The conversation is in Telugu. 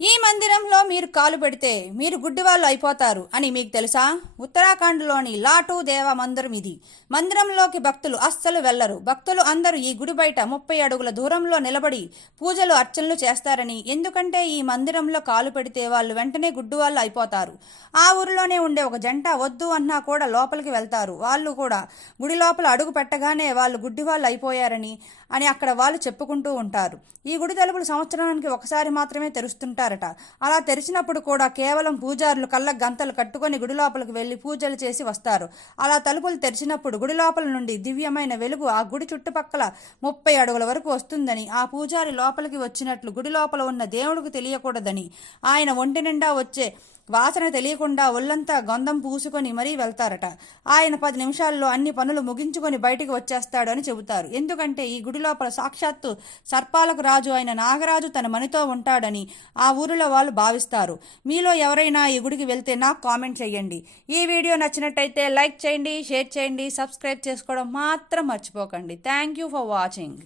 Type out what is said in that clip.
ఈ మందిరంలో మీరు కాలు పెడితే మీరు గుడ్డివాళ్ళు అయిపోతారు అని మీకు తెలుసా? ఉత్తరాఖండ్లోని లాటు దేవ మందిరం ఇది. మందిరంలోకి భక్తులు అస్సలు వెళ్ళరు భక్తులు అందరూ ఈ గుడి బయట ముప్పై అడుగుల దూరంలో నిలబడి పూజలు అర్చనలు చేస్తారని. ఎందుకంటే ఈ మందిరంలో కాలు పెడితే వాళ్ళు వెంటనే గుడ్డివాళ్ళు అయిపోతారు. ఆ ఊరిలోనే ఉండే ఒక జంట వద్దు అన్నా కూడా లోపలికి వెళ్తారు. వాళ్ళు కూడా గుడి లోపల అడుగు పెట్టగానే వాళ్ళు గుడ్డివాళ్ళు అయిపోయారని అని అక్కడ వాళ్ళు చెప్పుకుంటూ ఉంటారు. ఈ గుడి తలుపులు సంవత్సరానికి ఒకసారి మాత్రమే తెరుస్తుంటారట అలా తెరిచినప్పుడు కూడా కేవలం పూజారులు కళ్ళ గంతలు కట్టుకొని గుడి లోపలికి వెళ్ళి పూజలు చేసి వస్తారు. అలా తలుపులు తెరిచినప్పుడు గుడి లోపల నుండి దివ్యమైన వెలుగు ఆ గుడి చుట్టుపక్కల ముప్పై అడుగుల వరకు వస్తుందని ఆ పూజారి లోపలికి వచ్చినట్లు గుడి లోపల ఉన్న దేవుడికి తెలియకూడదని. ఆయన ఒంటి నిండా వచ్చే వాసన తెలియకుండా ఒళ్ళంతా గంధం పూసుకొని మరీ వెళ్తారట. ఆయన పది నిమిషాల్లో అన్ని పనులు ముగించుకొని బయటికి వచ్చేస్తాడు అని చెబుతారు. ఎందుకంటే ఈ గుడి లోపల సాక్షాత్తు సర్పాలకు రాజు అయిన నాగరాజు తన మనితో ఉంటాడని ఆ ఊరిలో వాళ్ళు భావిస్తారు. మీలో ఎవరైనా ఈ గుడికి వెళ్తే నాకు కామెంట్ చేయండి. ఈ వీడియో నచ్చినట్టయితే లైక్ చేయండి షేర్ చేయండి సబ్స్క్రైబ్ చేసుకోవడం మాత్రం మర్చిపోకండి. Thank you for watching.